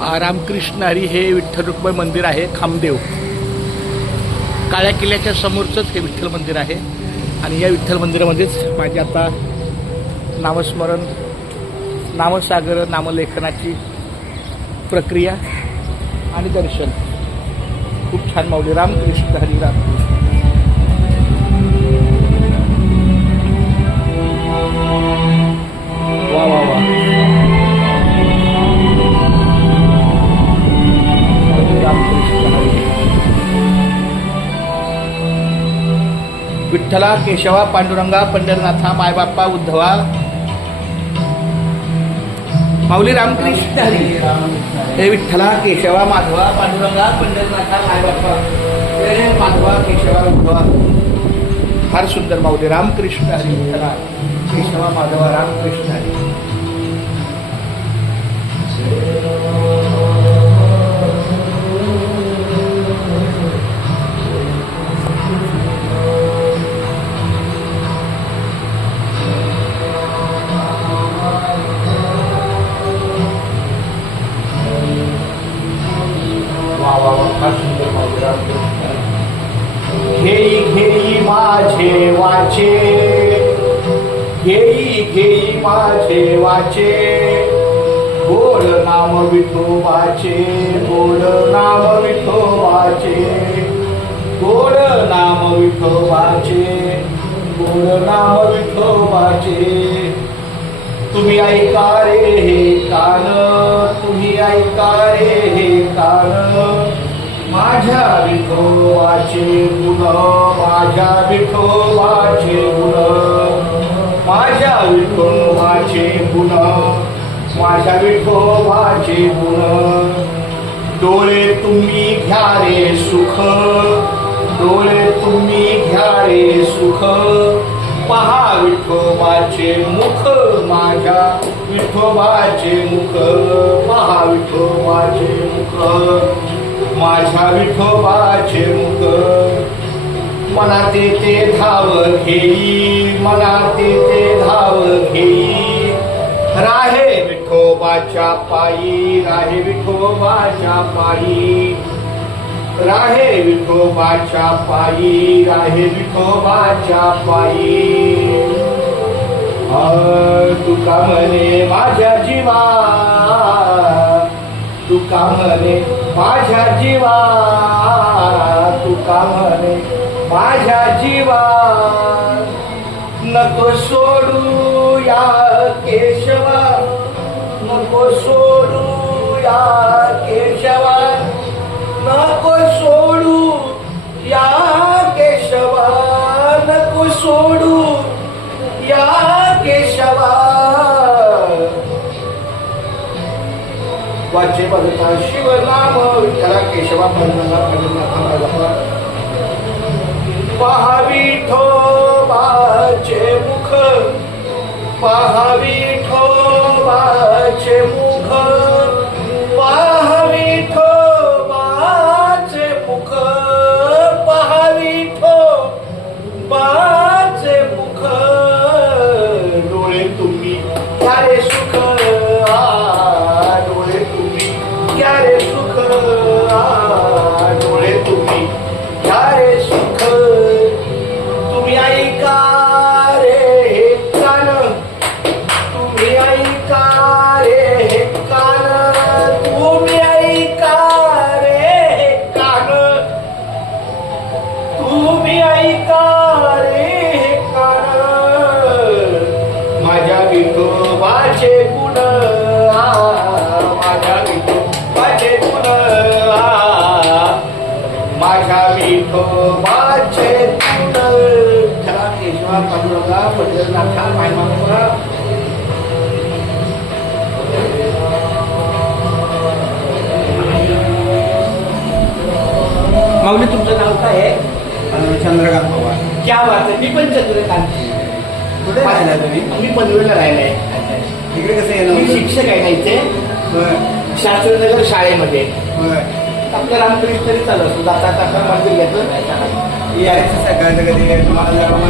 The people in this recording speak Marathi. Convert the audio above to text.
रामकृष्ण हरी हे विठ्ठल रुक्मिणी मंदिर आहे. खामदेव काळ्या किल्ल्याच्या समोरचंच हे विठ्ठल मंदिर आहे. आणि या विठ्ठल मंदिरामध्येच माझी आता नामस्मरण, नामसागर, नामलेखनाची प्रक्रिया आणि दर्शन. खूप छान माऊली. रामकृष्ण हरी. रामकृष्ण. वा वा वा. विठ्ठला, केशवा, पांडुरंगा, पंढरनाथा, मायबाप्पा, उद्धवा. माऊली रामकृष्ण हरी. हे विठ्ठला, केशवा, माधवा, पांडुरंगा, पंढरनाथा, मायबाप्पा, हे माधवा, केशवा, उद्धवा. फार सुंदर माऊली. रामकृष्ण हरी. विठ्ठला, केशवा, माधवा, रामकृष्ण हरी. घेई घेई माझे वाचे, घेई घेई माझे वाचे, गोड नाम विठोबाचे, गोड नाम विठोबाचे, गोड नाम विठोबाचे, गोड नाम विठोबाचे. तुम्ही ऐका रे हे कान, तुम्ही ऐका रे हे कान, माझ्या विठोबाचे गुण, माझ्या विठोबाचे गुण, माझ्या विठोबाचे गुण, माझ्या विठोबाचे गुण. डोळे तुम्ही घ्या रे सुख, डोळे तुम्ही घ्या रे सुख, पहा विठोबाचे मुख, माझ्या विठोबाचे मुख, पहा विठोबाचे मुख, माझ्या विठोबाचे मुख. मनात ते धाव घेई, मनात ते धाव घेई, राहे विठोबाच्या पायी, राहे विठोबाच्या पायी, राहे विठोबाच्या पायी, राहे विठोबाच्या पायी. तुका म्हणे माझ्या जीवा, तुका म्हणे माझ्या जीवा, तुका म्हणे माझ्या जीवा, नको सोडू या केशवा, नको सोडू या केशवा, नको सोडू या केशवा, नको सोडू या केशवा. वाचे बघता शिवनाम विठ्ठला, केशवा, पंढरनाथा, पहा विठोबाचे मुख, पहा विठोबाचे मुख, पहा विठोबाचे मुख, पहा विठोबाचे मुख. डोळे तुम्ही घ्या रे सुख, डोळे तुम्ही घ्या रे सुख, डोळे तुम्ही घ्या रे सुख. तुम्ही ऐका रे हे कान, तुम्ही ऐका रे हे कान, तुम्ही ऐका रे हे कान, तुम्ही ऐका रे हे कान. माझ्या विठोबाचे गुण, माझ्या विठोबाचे गुण, माझ्या विठोबाचे गुण. केशवा, पांडुरंगा, पंढरनाथा, मायबाप्पा. माऊली तुमचं नाव काय आहे? चंद्रकांत पवार. क्या बात आहे. मी पण चंद्रकांत. कुठे राहिला तुम्ही? मी पनवेलला राहिला आहे. इकडे कसं येणं? मी शिक्षक आहे ना इथे शास्त्रीनगर शाळेमध्ये. आपल्या रामकृष्ण तरी चालू असतो. जाता मंदिर घेतो. यायचं सकाळचं कधी तुम्हाला